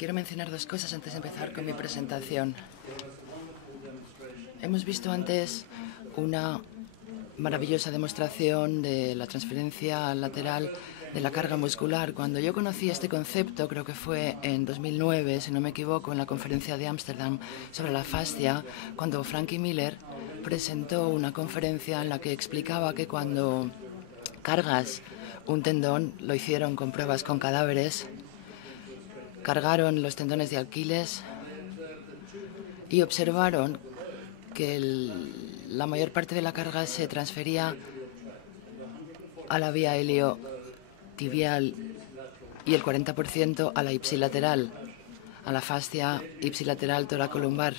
quiero mencionar dos cosas antes de empezar con mi presentación. Hemos visto antes una maravillosa demostración de la transferencia lateral de la carga muscular. Cuando yo conocí este concepto, creo que fue en 2009, si no me equivoco, en la conferencia de Ámsterdam sobre la fascia, cuando Frankie Miller presentó una conferencia en la que explicaba que cuando cargas un tendón, lo hicieron con pruebas con cadáveres, cargaron los tendones de Aquiles y observaron que la mayor parte de la carga se transfería a la vía iliotibial y el 40% a la ipsilateral, a la fascia ipsilateral toracolumbar,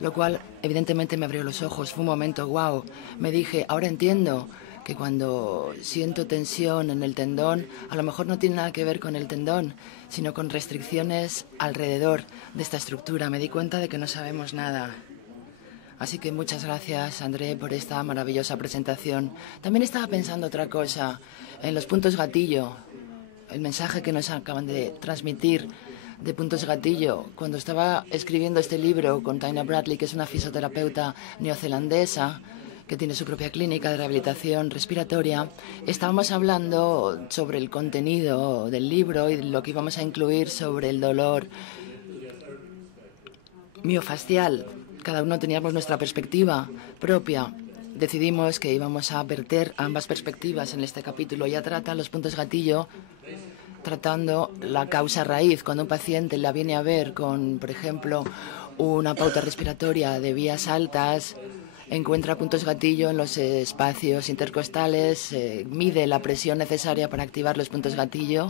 lo cual evidentemente me abrió los ojos. Fue un momento, wow, me dije, ahora entiendo que cuando siento tensión en el tendón, a lo mejor no tiene nada que ver con el tendón, sino con restricciones alrededor de esta estructura. Me di cuenta de que no sabemos nada. Así que muchas gracias, André, por esta maravillosa presentación. También estaba pensando otra cosa, en los puntos gatillo, el mensaje que nos acaban de transmitir de puntos gatillo. Cuando estaba escribiendo este libro con Taina Bradley, que es una fisioterapeuta neozelandesa, que tiene su propia clínica de rehabilitación respiratoria, estábamos hablando sobre el contenido del libro y lo que íbamos a incluir sobre el dolor miofascial. Cada uno teníamos nuestra perspectiva propia. Decidimos que íbamos a verter ambas perspectivas en este capítulo. Ya trata los puntos gatillo, tratando la causa raíz. Cuando un paciente la viene a ver con, por ejemplo, una pauta respiratoria de vías altas, encuentra puntos gatillo en los espacios intercostales, mide la presión necesaria para activar los puntos gatillo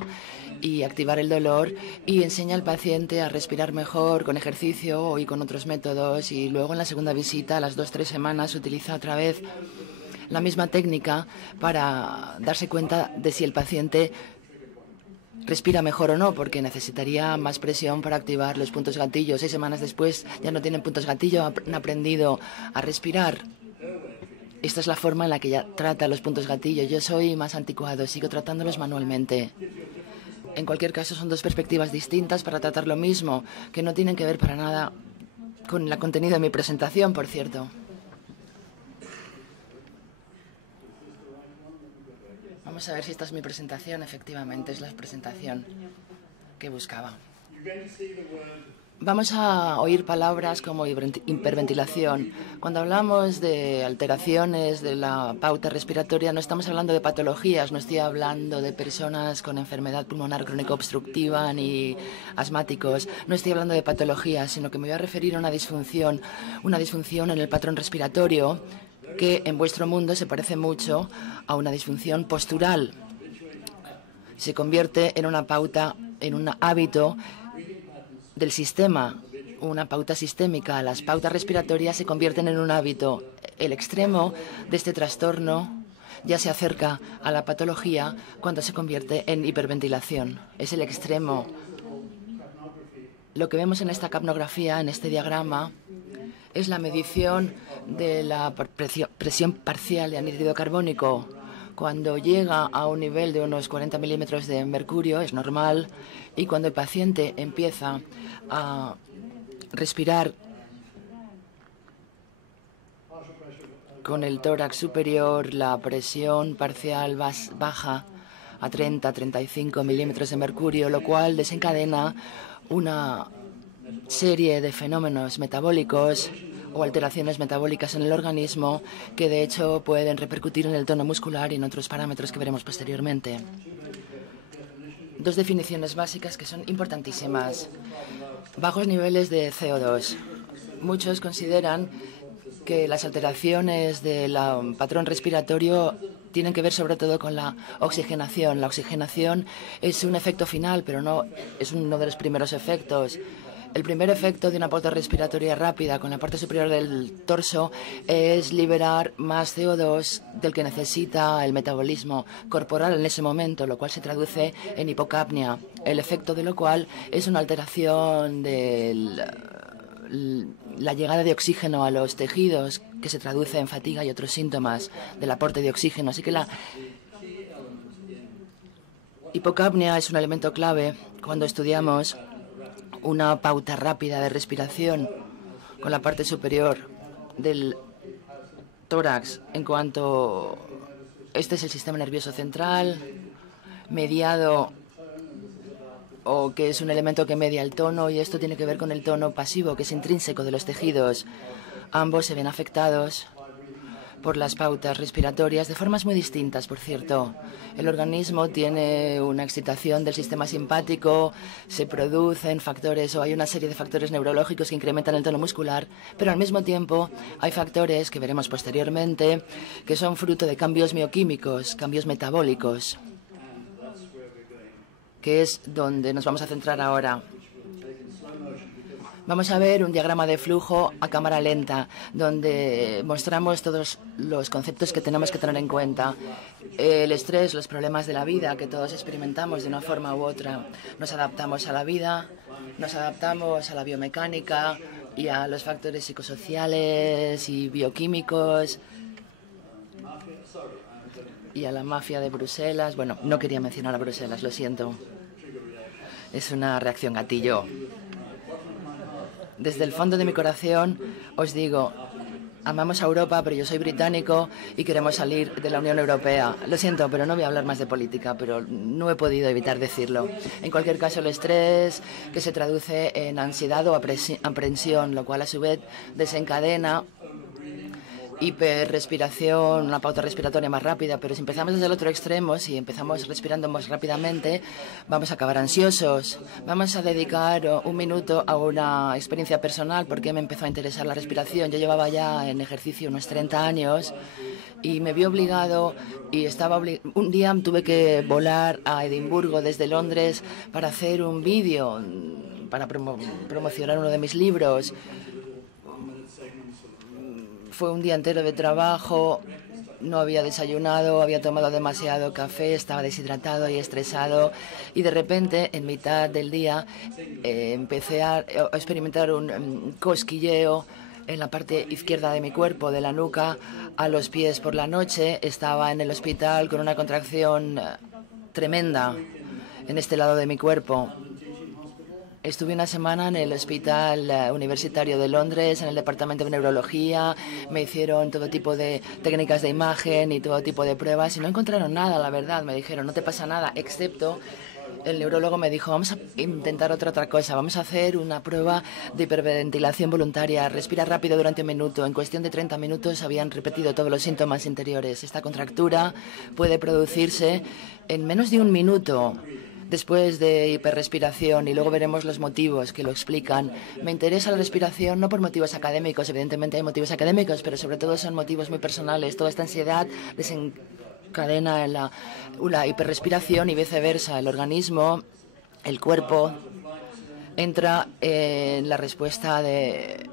y activar el dolor, y enseña al paciente a respirar mejor con ejercicio y con otros métodos, y luego en la segunda visita, a las 2-3 semanas, utiliza otra vez la misma técnica para darse cuenta de si el paciente respira mejor o no, porque necesitaría más presión para activar los puntos gatillo. 6 semanas después ya no tienen puntos gatillo, han aprendido a respirar. Esta es la forma en la que ya trata los puntos gatillo. Yo soy más anticuado, sigo tratándolos manualmente. En cualquier caso, son dos perspectivas distintas para tratar lo mismo, que no tienen que ver para nada con el contenido de mi presentación, por cierto. Vamos a ver si esta es mi presentación. Efectivamente, es la presentación que buscaba. Vamos a oír palabras como hiperventilación. Cuando hablamos de alteraciones de la pauta respiratoria, no estamos hablando de patologías, no estoy hablando de personas con enfermedad pulmonar crónica obstructiva ni asmáticos, no estoy hablando de patologías, sino que me voy a referir a una disfunción en el patrón respiratorio que en vuestro mundo se parece mucho a una disfunción postural. Se convierte en una pauta, en un hábito del sistema, una pauta sistémica. Las pautas respiratorias se convierten en un hábito. El extremo de este trastorno ya se acerca a la patología cuando se convierte en hiperventilación. Es el extremo. Lo que vemos en esta capnografía, en este diagrama, es la medición de la presión parcial de anhídrido carbónico. Cuando llega a un nivel de unos 40 milímetros de mercurio, es normal, y cuando el paciente empieza a respirar con el tórax superior, la presión parcial baja a 30-35 milímetros de mercurio, lo cual desencadena una serie de fenómenos metabólicos o alteraciones metabólicas en el organismo que de hecho pueden repercutir en el tono muscular y en otros parámetros que veremos posteriormente. Dos definiciones básicas que son importantísimas. Bajos niveles de CO2. Muchos consideran que las alteraciones del patrón respiratorio tienen que ver sobre todo con la oxigenación. La oxigenación es un efecto final, pero no es uno de los primeros efectos. El primer efecto de una pauta respiratoria rápida con la parte superior del torso es liberar más CO2 del que necesita el metabolismo corporal en ese momento, lo cual se traduce en hipocapnia, el efecto de lo cual es una alteración de la llegada de oxígeno a los tejidos, que se traduce en fatiga y otros síntomas del aporte de oxígeno. Así que la hipocapnia es un elemento clave cuando estudiamos una pauta rápida de respiración con la parte superior del tórax en cuanto este es el sistema nervioso central mediado o que es un elemento que media el tono, y esto tiene que ver con el tono pasivo, que es intrínseco de los tejidos. Ambos se ven afectados por las pautas respiratorias de formas muy distintas, por cierto. El organismo tiene una excitación del sistema simpático, se producen factores o hay una serie de factores neurológicos que incrementan el tono muscular, pero al mismo tiempo hay factores que veremos posteriormente que son fruto de cambios bioquímicos, cambios metabólicos, que es donde nos vamos a centrar ahora. Vamos a ver un diagrama de flujo a cámara lenta, donde mostramos todos los conceptos que tenemos que tener en cuenta. El estrés, los problemas de la vida que todos experimentamos de una forma u otra. Nos adaptamos a la vida, nos adaptamos a la biomecánica y a los factores psicosociales y bioquímicos y a la mafia de Bruselas. Bueno, no quería mencionar a Bruselas, lo siento. Es una reacción gatillo. Desde el fondo de mi corazón os digo, amamos a Europa, pero yo soy británico y queremos salir de la Unión Europea. Lo siento, pero no voy a hablar más de política, pero no he podido evitar decirlo. En cualquier caso, el estrés, que se traduce en ansiedad o aprensión, lo cual a su vez desencadena hiperrespiración, una pauta respiratoria más rápida, pero si empezamos desde el otro extremo, si empezamos respirando más rápidamente, vamos a acabar ansiosos. Vamos a dedicar un minuto a una experiencia personal, porque me empezó a interesar la respiración. Yo llevaba ya en ejercicio unos 30 años y me vi obligado y un día tuve que volar a Edimburgo desde Londres para hacer un vídeo, para promocionar uno de mis libros. Fue un día entero de trabajo, no había desayunado, había tomado demasiado café, estaba deshidratado y estresado, y de repente, en mitad del día, empecé a experimentar un cosquilleo en la parte izquierda de mi cuerpo, de la nuca a los pies. Por la noche estaba en el hospital con una contracción tremenda en este lado de mi cuerpo. Estuve una semana en el Hospital Universitario de Londres, en el Departamento de Neurología. Me hicieron todo tipo de técnicas de imagen y todo tipo de pruebas y no encontraron nada, la verdad. Me dijeron, no te pasa nada, excepto el neurólogo me dijo, vamos a intentar otra cosa. Vamos a hacer una prueba de hiperventilación voluntaria. Respira rápido durante un minuto. En cuestión de 30 minutos habían repetido todos los síntomas interiores. Esta contractura puede producirse en menos de un minuto después de hiperrespiración, y luego veremos los motivos que lo explican. Me interesa la respiración no por motivos académicos, evidentemente hay motivos académicos, pero sobre todo son motivos muy personales. Toda esta ansiedad desencadena la hiperrespiración y viceversa. El organismo, el cuerpo, entra en la respuesta de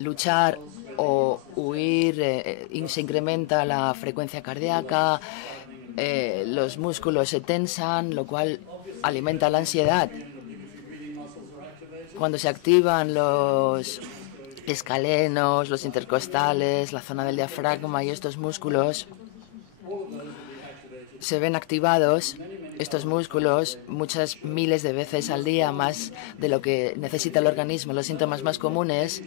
luchar o huir, y se incrementa la frecuencia cardíaca, los músculos se tensan, lo cual alimenta la ansiedad. Cuando se activan los escalenos, los intercostales, la zona del diafragma y estos músculos se ven activados, estos músculos, muchas miles de veces al día, más de lo que necesita el organismo. Los síntomas más comunes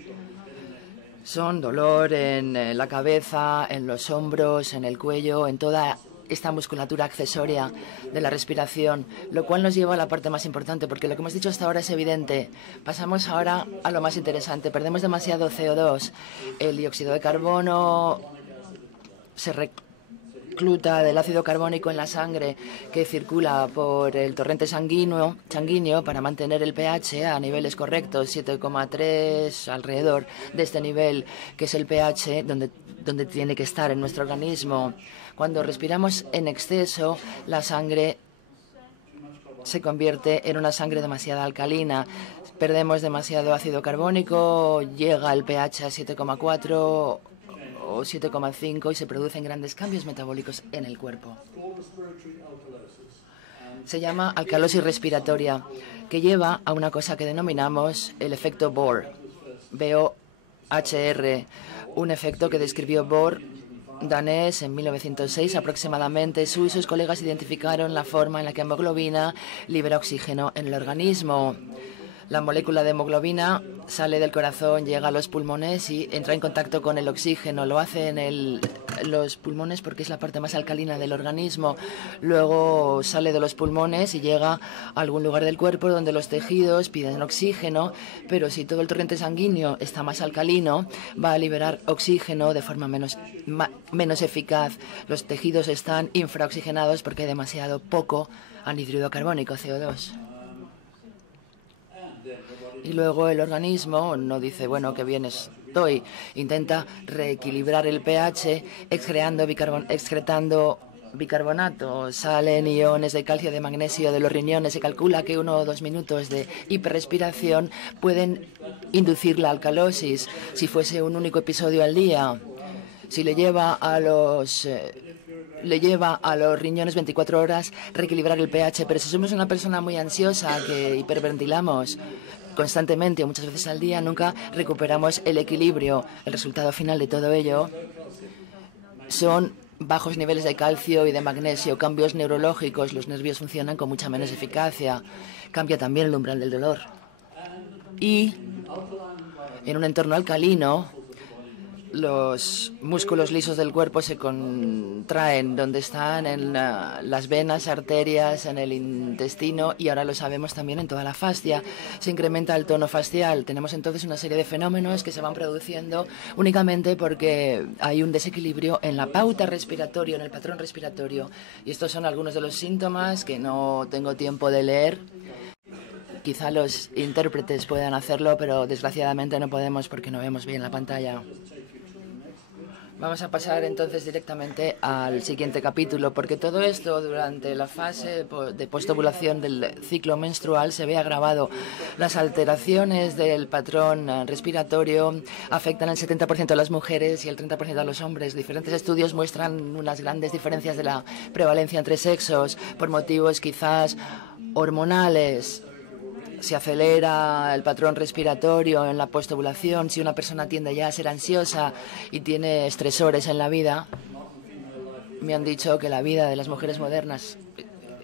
son dolor en la cabeza, en los hombros, en el cuello, en toda esta musculatura accesoria de la respiración, lo cual nos lleva a la parte más importante, porque lo que hemos dicho hasta ahora es evidente. Pasamos ahora a lo más interesante. Perdemos demasiado CO2. El dióxido de carbono se recluta del ácido carbónico en la sangre que circula por el torrente sanguíneo para mantener el pH a niveles correctos, 7,3 alrededor de este nivel, que es el pH donde tiene que estar en nuestro organismo. Cuando respiramos en exceso, la sangre se convierte en una sangre demasiado alcalina. Perdemos demasiado ácido carbónico, llega el pH a 7,4 o 7,5 y se producen grandes cambios metabólicos en el cuerpo. Se llama alcalosis respiratoria, que lleva a una cosa que denominamos el efecto Bohr, B-O-H-R, un efecto que describió Bohr, danés, en 1906 aproximadamente. Su y sus colegas identificaron la forma en la que la hemoglobina libera oxígeno en el organismo. La molécula de hemoglobina sale del corazón, llega a los pulmones y entra en contacto con el oxígeno. Lo hace en los pulmones porque es la parte más alcalina del organismo. Luego sale de los pulmones y llega a algún lugar del cuerpo donde los tejidos piden oxígeno, pero si todo el torrente sanguíneo está más alcalino, va a liberar oxígeno de forma menos eficaz. Los tejidos están infraoxigenados porque hay demasiado poco anhídrido carbónico, CO2. Y luego el organismo no dice, bueno, qué bien estoy. Intenta reequilibrar el pH excretando bicarbonato. Salen iones de calcio, de magnesio de los riñones. Se calcula que 1 o 2 minutos de hiperrespiración pueden inducir la alcalosis. Si fuese un único episodio al día, si le lleva a los riñones 24 horas reequilibrar el pH. Pero si somos una persona muy ansiosa, que hiperventilamos constantemente o muchas veces al día, nunca recuperamos el equilibrio. El resultado final de todo ello son bajos niveles de calcio y de magnesio, cambios neurológicos. Los nervios funcionan con mucha menos eficacia. Cambia también el umbral del dolor. Y en un entorno alcalino, los músculos lisos del cuerpo se contraen donde están, en las venas, arterias, en el intestino, y ahora lo sabemos también en toda la fascia. Se incrementa el tono facial. Tenemos entonces una serie de fenómenos que se van produciendo únicamente porque hay un desequilibrio en la pauta respiratoria, en el patrón respiratorio. Y estos son algunos de los síntomas que no tengo tiempo de leer. Quizá los intérpretes puedan hacerlo, pero desgraciadamente no podemos porque no vemos bien la pantalla. Vamos a pasar entonces directamente al siguiente capítulo, porque todo esto durante la fase de postovulación del ciclo menstrual se ve agravado. Las alteraciones del patrón respiratorio afectan el 70% de las mujeres y el 30% de los hombres. Diferentes estudios muestran unas grandes diferencias de la prevalencia entre sexos por motivos quizás hormonales. Se acelera el patrón respiratorio en la postovulación. Si una persona tiende ya a ser ansiosa y tiene estresores en la vida, me han dicho que la vida de las mujeres modernas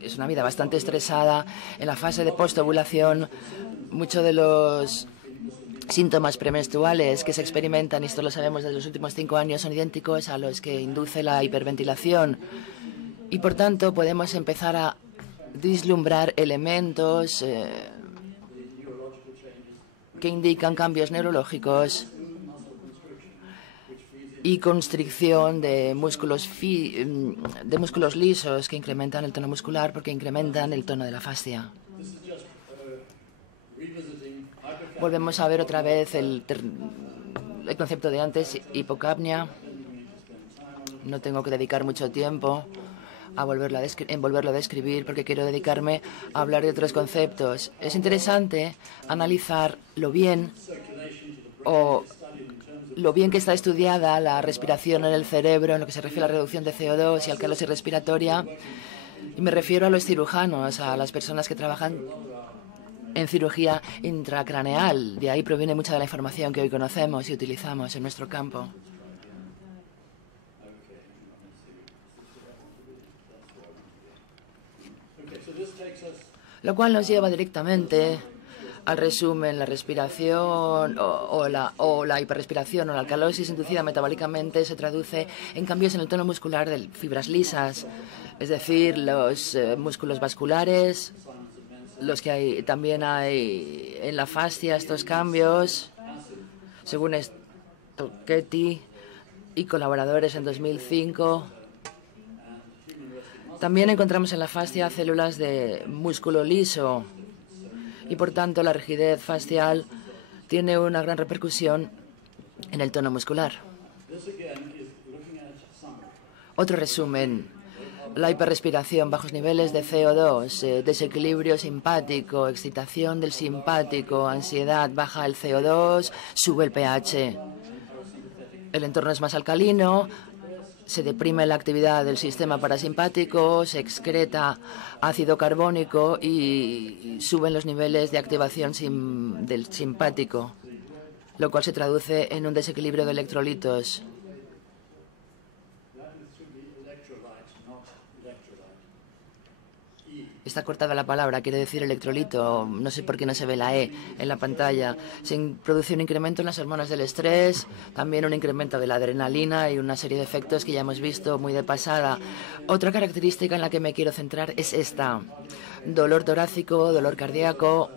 es una vida bastante estresada. En la fase de postovulación, muchos de los síntomas premenstruales que se experimentan, y esto lo sabemos desde los últimos 5 años, son idénticos a los que induce la hiperventilación. Y por tanto podemos empezar a vislumbrar elementos que indican cambios neurológicos y constricción de músculos lisos que incrementan el tono muscular porque incrementan el tono de la fascia. Volvemos a ver otra vez el concepto de antes, hipocapnia. No tengo que dedicar mucho tiempo en volverlo a describir porque quiero dedicarme a hablar de otros conceptos. Es interesante analizar lo bien que está estudiada la respiración en el cerebro en lo que se refiere a la reducción de CO2 y alcalosis respiratoria. Y me refiero a los cirujanos, a las personas que trabajan en cirugía intracraneal. De ahí proviene mucha de la información que hoy conocemos y utilizamos en nuestro campo. Lo cual nos lleva directamente al resumen. La respiración o la hiperrespiración o la alcalosis inducida metabólicamente se traduce en cambios en el tono muscular de fibras lisas, es decir, los músculos vasculares, también hay en la fascia estos cambios, según Stocchetti y colaboradores en 2005. También encontramos en la fascia células de músculo liso y, por tanto, la rigidez facial tiene una gran repercusión en el tono muscular. Otro resumen: la hiperrespiración, bajos niveles de CO2, desequilibrio simpático, excitación del simpático, ansiedad, baja el CO2, sube el pH. El entorno es más alcalino. Se deprime la actividad del sistema parasimpático, se excreta ácido carbónico y suben los niveles de activación del simpático, lo cual se traduce en un desequilibrio de electrolitos. Está cortada la palabra, quiere decir electrolito. No sé por qué no se ve la E en la pantalla. Se produce un incremento en las hormonas del estrés, también un incremento de la adrenalina y una serie de efectos que ya hemos visto muy de pasada. Otra característica en la que me quiero centrar es esta: dolor torácico, dolor cardíaco,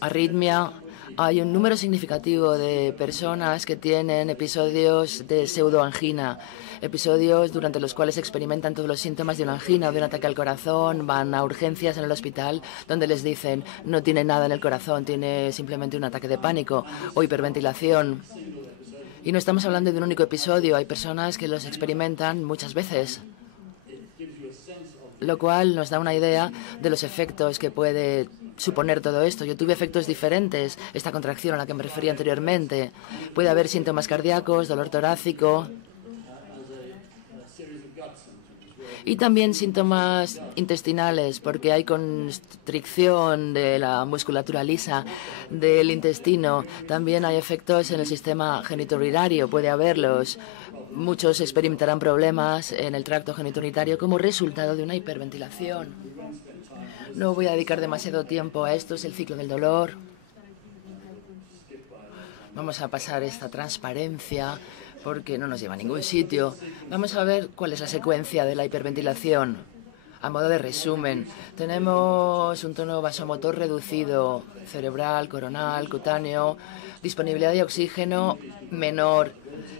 arritmia. Hay un número significativo de personas que tienen episodios de pseudoangina, episodios durante los cuales experimentan todos los síntomas de una angina o de un ataque al corazón, van a urgencias en el hospital donde les dicen no tiene nada en el corazón, tiene simplemente un ataque de pánico o hiperventilación. Y no estamos hablando de un único episodio, hay personas que los experimentan muchas veces, lo cual nos da una idea de los efectos que puede suponer todo esto. Yo tuve efectos diferentes, esta contracción a la que me refería anteriormente. Puede haber síntomas cardíacos, dolor torácico y también síntomas intestinales, porque hay constricción de la musculatura lisa del intestino. También hay efectos en el sistema genitourinario, puede haberlos. Muchos experimentarán problemas en el tracto genitourinario como resultado de una hiperventilación. No voy a dedicar demasiado tiempo a esto, es el ciclo del dolor. Vamos a pasar esta transparencia porque no nos lleva a ningún sitio. Vamos a ver cuál es la secuencia de la hiperventilación. A modo de resumen, tenemos un tono vasomotor reducido, cerebral, coronal, cutáneo, disponibilidad de oxígeno menor,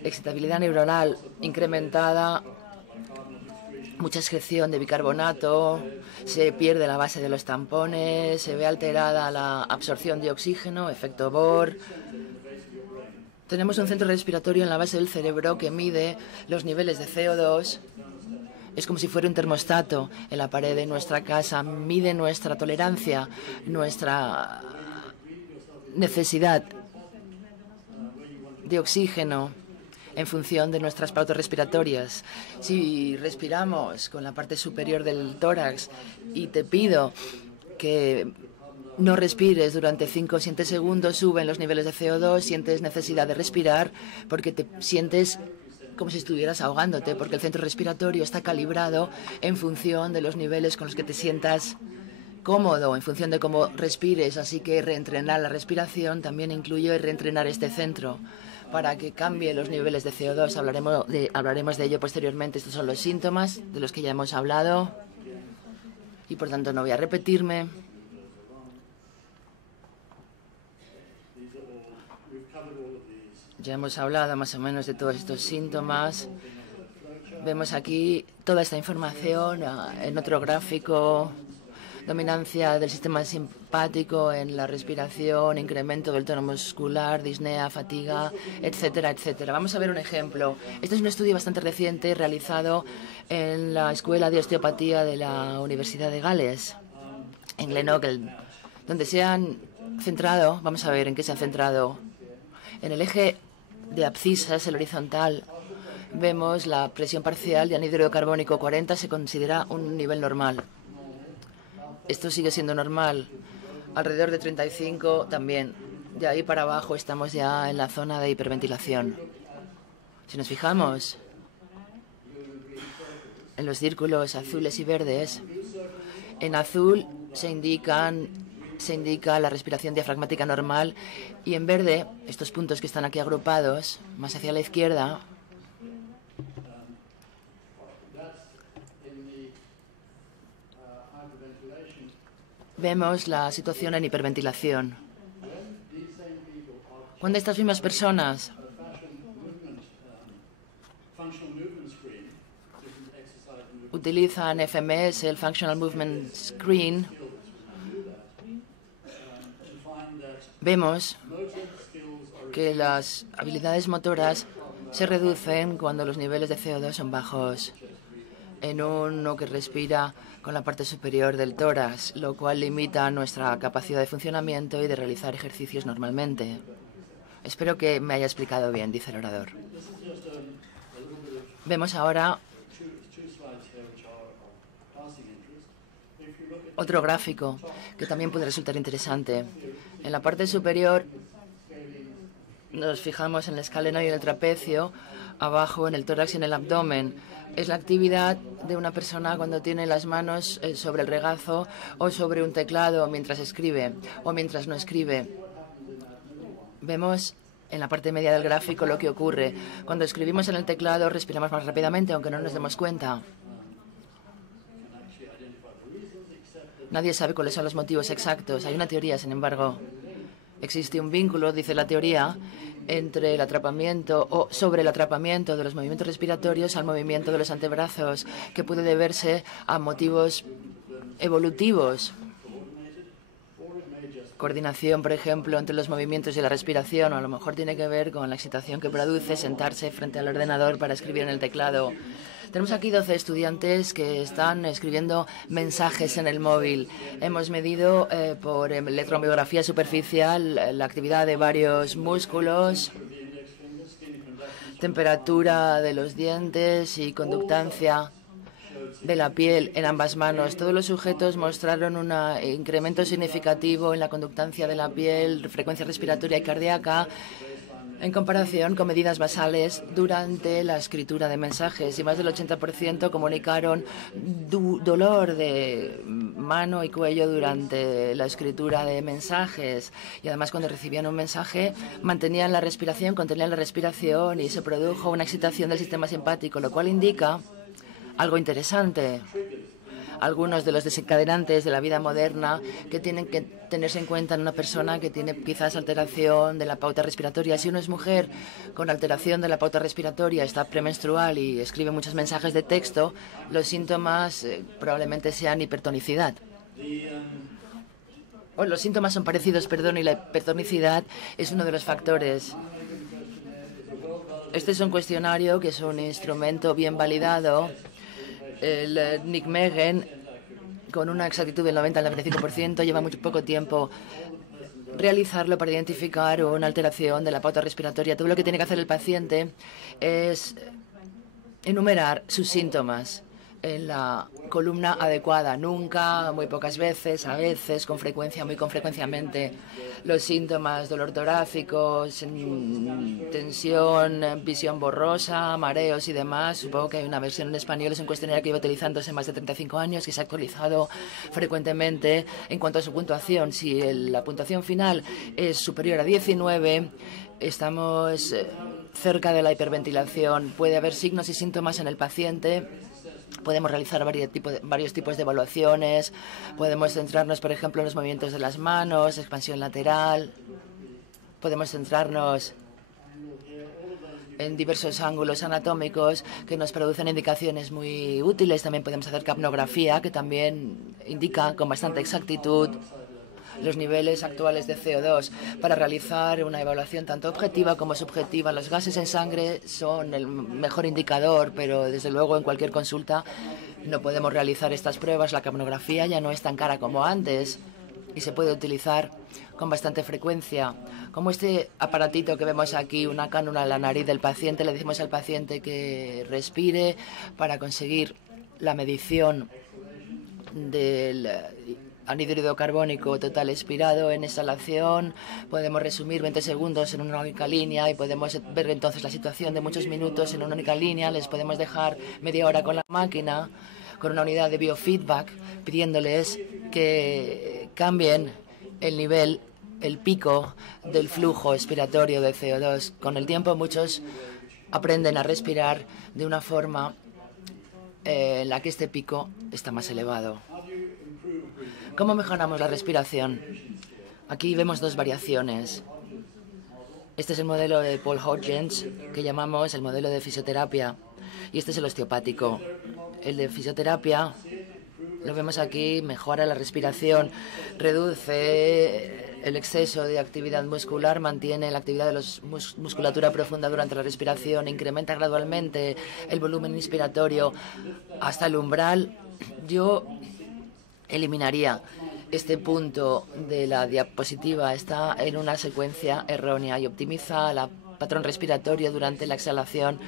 excitabilidad neuronal incrementada, mucha excreción de bicarbonato, se pierde la base de los tampones, se ve alterada la absorción de oxígeno, efecto Bohr. Tenemos un centro respiratorio en la base del cerebro que mide los niveles de CO2. Es como si fuera un termostato en la pared de nuestra casa, mide nuestra tolerancia, nuestra necesidad de oxígeno en función de nuestras pautas respiratorias. Si respiramos con la parte superior del tórax y te pido que no respires durante 5 o 7 segundos, suben los niveles de CO2, sientes necesidad de respirar porque te sientes como si estuvieras ahogándote, porque el centro respiratorio está calibrado en función de los niveles con los que te sientas cómodo, en función de cómo respires. Así que reentrenar la respiración también incluye reentrenar este centro para que cambie los niveles de CO2. Hablaremos de ello posteriormente. Estos son los síntomas de los que ya hemos hablado y por tanto no voy a repetirme. Ya hemos hablado más o menos de todos estos síntomas. Vemos aquí toda esta información en otro gráfico. Dominancia del sistema simpático en la respiración, incremento del tono muscular, disnea, fatiga, etcétera, etcétera. Vamos a ver un ejemplo. Este es un estudio bastante reciente realizado en la Escuela de Osteopatía de la Universidad de Gales, en Grenoble, donde se han centrado, vamos a ver en qué se han centrado, en el eje de abscisas, el horizontal. Vemos la presión parcial de anhídrido carbónico 40, se considera un nivel normal. Esto sigue siendo normal. Alrededor de 35 también. De ahí para abajo estamos ya en la zona de hiperventilación. Si nos fijamos en los círculos azules y verdes, en azul se indica la respiración diafragmática normal y en verde, estos puntos que están aquí agrupados, más hacia la izquierda, vemos la situación en hiperventilación. Cuando estas mismas personas utilizan FMS, el Functional Movement Screen, vemos que las habilidades motoras se reducen cuando los niveles de CO2 son bajos en uno que respira con la parte superior del tórax, lo cual limita nuestra capacidad de funcionamiento y de realizar ejercicios normalmente. Espero que me haya explicado bien, dice el orador. Vemos ahora otro gráfico que también puede resultar interesante. En la parte superior nos fijamos en el escaleno y en el trapecio, abajo en el tórax y en el abdomen. Es la actividad de una persona cuando tiene las manos sobre el regazo o sobre un teclado mientras escribe o mientras no escribe. Vemos en la parte media del gráfico lo que ocurre. Cuando escribimos en el teclado respiramos más rápidamente, aunque no nos demos cuenta. Nadie sabe cuáles son los motivos exactos. Hay una teoría, sin embargo. Existe un vínculo, dice la teoría, entre el atrapamiento o sobre el atrapamiento de los movimientos respiratorios al movimiento de los antebrazos, que puede deberse a motivos evolutivos. Coordinación, por ejemplo, entre los movimientos y la respiración, o a lo mejor tiene que ver con la excitación que produce sentarse frente al ordenador para escribir en el teclado. Tenemos aquí 12 estudiantes que están escribiendo mensajes en el móvil. Hemos medido por electromiografía superficial la actividad de varios músculos, temperatura de los dientes y conductancia de la piel en ambas manos. Todos los sujetos mostraron un incremento significativo en la conductancia de la piel, frecuencia respiratoria y cardíaca, en comparación con medidas basales durante la escritura de mensajes, y más del 80% comunicaron dolor de mano y cuello durante la escritura de mensajes. Y además, cuando recibían un mensaje, mantenían la respiración, contenían la respiración y se produjo una excitación del sistema simpático, lo cual indica algo interesante. Algunos de los desencadenantes de la vida moderna que tienen que tenerse en cuenta en una persona que tiene quizás alteración de la pauta respiratoria. Si uno es mujer con alteración de la pauta respiratoria, está premenstrual y escribe muchos mensajes de texto, los síntomas probablemente sean hipertonicidad. Los síntomas son parecidos, perdón, y la hipertonicidad es uno de los factores. Este es un cuestionario que es un instrumento bien validado. El Nijmegen, con una exactitud del 90 al 95%, lleva muy poco tiempo realizarlo para identificar una alteración de la pauta respiratoria. Todo lo que tiene que hacer el paciente es enumerar sus síntomas en la columna adecuada. Nunca, muy pocas veces, a veces, con frecuencia, muy con frecuenciamente. Los síntomas: dolor torácico, tensión, visión borrosa, mareos y demás. Supongo que hay una versión en español. Es un cuestionario que lleva utilizándose más de 35 años, que se ha actualizado frecuentemente. En cuanto a su puntuación, si la puntuación final es superior a 19, estamos cerca de la hiperventilación. Puede haber signos y síntomas en el paciente. Podemos realizar varios tipos de evaluaciones. Podemos centrarnos, por ejemplo, en los movimientos de las manos, expansión lateral. Podemos centrarnos en diversos ángulos anatómicos que nos producen indicaciones muy útiles. También podemos hacer capnografía, que también indica con bastante exactitud los niveles actuales de CO2 para realizar una evaluación tanto objetiva como subjetiva. Los gases en sangre son el mejor indicador, pero desde luego en cualquier consulta no podemos realizar estas pruebas. La capnografía ya no es tan cara como antes y se puede utilizar con bastante frecuencia. Como este aparatito que vemos aquí, una cánula en la nariz del paciente, le decimos al paciente que respire para conseguir la medición del anhídrido carbónico total expirado en exhalación. Podemos resumir 20 segundos en una única línea y podemos ver entonces la situación de muchos minutos en una única línea. Les podemos dejar media hora con la máquina, con una unidad de biofeedback, pidiéndoles que cambien el nivel, el pico del flujo expiratorio de CO2. Con el tiempo muchos aprenden a respirar de una forma en la que este pico está más elevado. ¿Cómo mejoramos la respiración? Aquí vemos dos variaciones. Este es el modelo de Paul Hodgins, que llamamos el modelo de fisioterapia, y este es el osteopático. El de fisioterapia, lo vemos aquí, mejora la respiración, reduce el exceso de actividad muscular, mantiene la actividad de la musculatura profunda durante la respiración, incrementa gradualmente el volumen inspiratorio hasta el umbral. Yo eliminaría este punto de la diapositiva. Está en una secuencia errónea y optimiza el patrón respiratorio durante la exhalación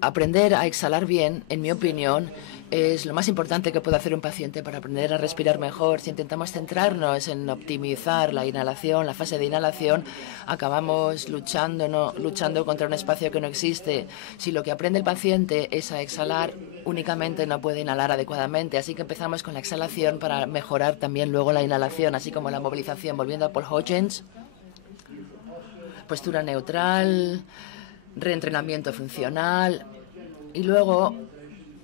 aprender a exhalar bien, en mi opinión, es lo más importante que puede hacer un paciente para aprender a respirar mejor. Si intentamos centrarnos en optimizar la inhalación, la fase de inhalación, acabamos luchando contra un espacio que no existe. Si lo que aprende el paciente es a exhalar, únicamente no puede inhalar adecuadamente. Así que empezamos con la exhalación para mejorar también luego la inhalación, así como la movilización. Volviendo a Paul Hawkins, postura neutral, reentrenamiento funcional y luego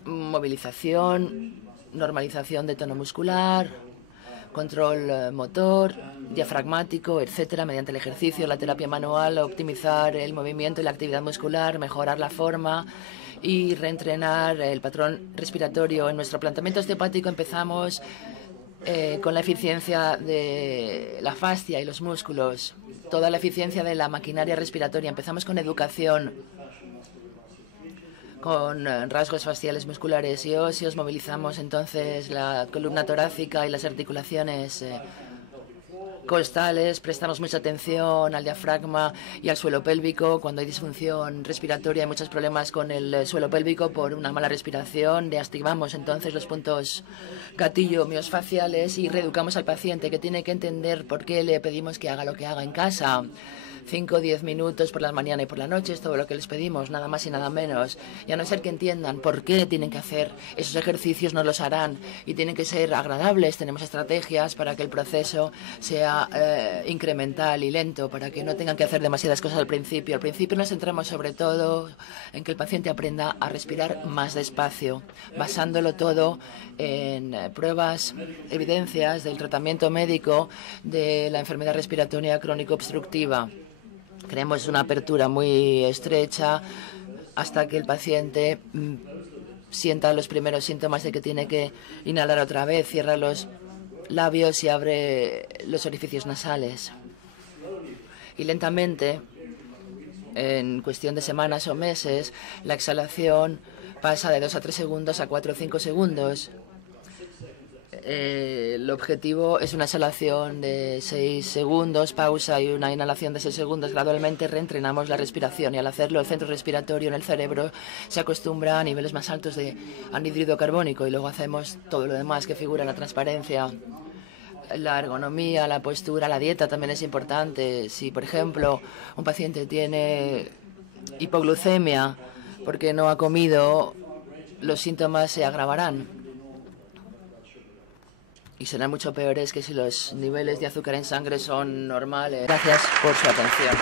movilización, normalización de tono muscular, control motor, diafragmático, etcétera, mediante el ejercicio, la terapia manual, optimizar el movimiento y la actividad muscular, mejorar la forma y reentrenar el patrón respiratorio. En nuestro planteamiento osteopático empezamos con la eficiencia de la fascia y los músculos, toda la eficiencia de la maquinaria respiratoria. Empezamos con educación, con rasgos faciales, musculares y óseos. Movilizamos entonces la columna torácica y las articulaciones costales. Prestamos mucha atención al diafragma y al suelo pélvico. Cuando hay disfunción respiratoria, hay muchos problemas con el suelo pélvico por una mala respiración. Deactivamos entonces los puntos gatillo miosfaciales y reeducamos al paciente, que tiene que entender por qué le pedimos que haga lo que haga en casa. 5 o 10 minutos por la mañana y por la noche es todo lo que les pedimos, nada más y nada menos. Y a no ser que entiendan por qué tienen que hacer esos ejercicios, no los harán y tienen que ser agradables. Tenemos estrategias para que el proceso sea incremental y lento, para que no tengan que hacer demasiadas cosas al principio. Al principio nos centramos sobre todo en que el paciente aprenda a respirar más despacio, basándolo todo en pruebas, evidencias del tratamiento médico de la enfermedad respiratoria crónico obstructiva. Creemos una apertura muy estrecha hasta que el paciente sienta los primeros síntomas de que tiene que inhalar otra vez, cierra los labios y abre los orificios nasales. Y lentamente, en cuestión de semanas o meses, la exhalación pasa de 2 a 3 segundos a 4 o 5 segundos. El objetivo es una exhalación de 6 segundos, pausa y una inhalación de 6 segundos. Gradualmente reentrenamos la respiración y al hacerlo el centro respiratorio en el cerebro se acostumbra a niveles más altos de anhídrido carbónico y luego hacemos todo lo demás que figura en la transparencia. La ergonomía, la postura, la dieta también es importante. Si, por ejemplo, un paciente tiene hipoglucemia porque no ha comido, los síntomas se agravarán y serán mucho peores que si los niveles de azúcar en sangre son normales. Gracias por su atención.